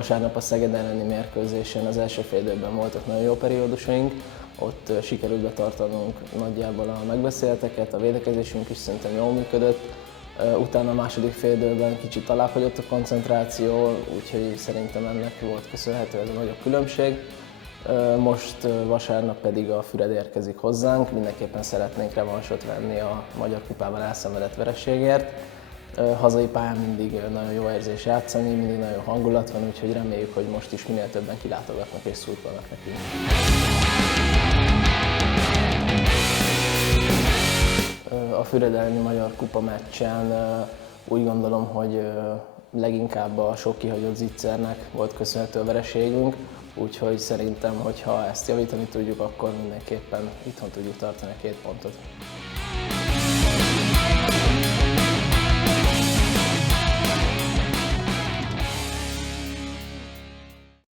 Vasárnap a Szeged elleni mérkőzésen az első fél időben voltak nagyon jó periódusaink, ott sikerült betartanunk nagyjából a megbeszélteket, a védekezésünk is szerintem jól működött. Utána a második fél időben kicsit alábbhagyott a koncentráció, úgyhogy szerintem ennek volt köszönhető ez a nagyobb különbség. Most vasárnap pedig a Füred érkezik hozzánk, mindenképpen szeretnénk revansot venni a Magyar Kupában elszenvedett vereségért. Hazai pályán mindig nagyon jó érzés játszani, mindig nagyon hangulat van, úgyhogy reméljük, hogy most is minél többen kilátogatnak és szurkolnak nekünk. A Füred elleni Magyar Kupa meccsen úgy gondolom, hogy leginkább a sok kihagyott zicsernek volt köszönhető a vereségünk, úgyhogy szerintem, hogyha ezt javítani tudjuk, akkor mindenképpen itthon tudjuk tartani a 2 pontot.